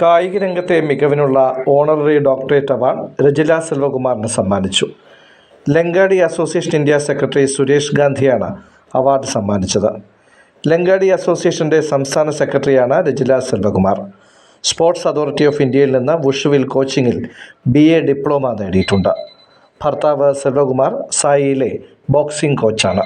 കായിക രംഗത്തെ മികവിനുള്ള honorary doctorate award Rajila സെൽവകുമാറിന് സമ്മാനിച്ചു. ലങ്കാടി association India secretary Suresh ഗാന്ധിയാണ് award സമ്മാനിച്ചത്. ലങ്കാടി അസോസിയേഷൻ്റെ സംസ്ഥാന സെക്രട്ടറിയാണ് Rajila Selvakumar. Sports authority of ഇന്ത്യയിൽ നിന്ന് വുഷുവിൽ കോച്ചിങ്ങിൽ BA ഡിപ്ലോമ നേടിയിട്ടുണ്ട്. ഭർത്താവ് സെൽവകുമാർ സായിയിലെ ബോക്സിംഗ് കോച്ചാണ്.